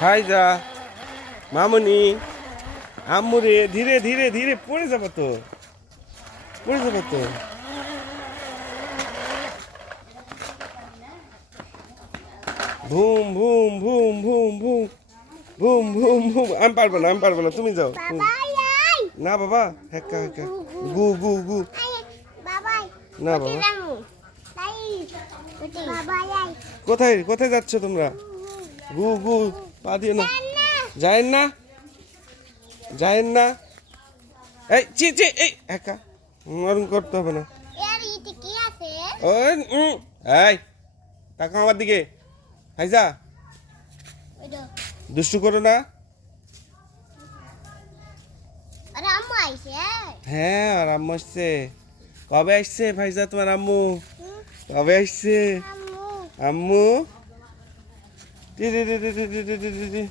high যা মামুনি আম্মুরে ধীরে ধীরে ধীরে পড়ে যাবো তো পড়ে যাবো তো ভুম ভুম ভুম ভুম ভুম ভুম ভুম ভুম আমি পারবো না তুমি যাও না বাবা হেক্কা হেক্কা গু গু গু না বাবা কোথায় কোথায় যাচ্ছ তোমরা গু গু পা দিও না যায়েন না যায়েন না এই চি চি এই একা মরণ করতে হবে না ওই এই তাকাও আমার দিকে হাইজা দুষ্টু করো না হ্যাঁ আর আম্মু আসছে কবে আসছে ভাইজা তোমার আম্মু কবে আসছে আম্মু টি টি টি টি টি টি টি টি